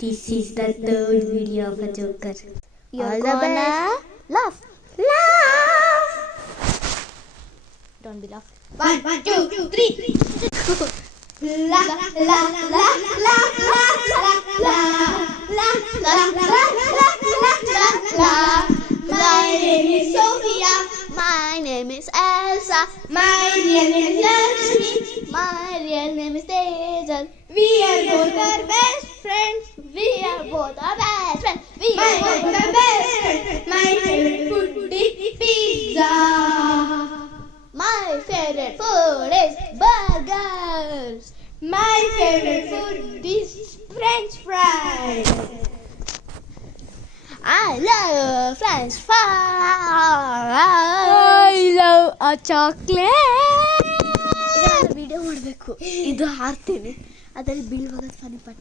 This is the third video of a Joker. You're gonna laugh. Don't be laughing. 1, 2, 3. La la la la la la la la. My name is Sophia. My name is Elsa. My real name is Lakshmi. My real name is Tejal. We are both our best friends. We are both our best friends. We My are both both our best friends. My favorite food is pizza. My favorite food is burgers. My favorite food is French fries. I love French fries. I love a chocolate. Video ಮಾಡಬೇಕು ಇದು ಹಾರ್ತೀನಿ ಅದರಲ್ಲಿ ಬೀಳುವಾಗ ಫನಿ ಪಾಠ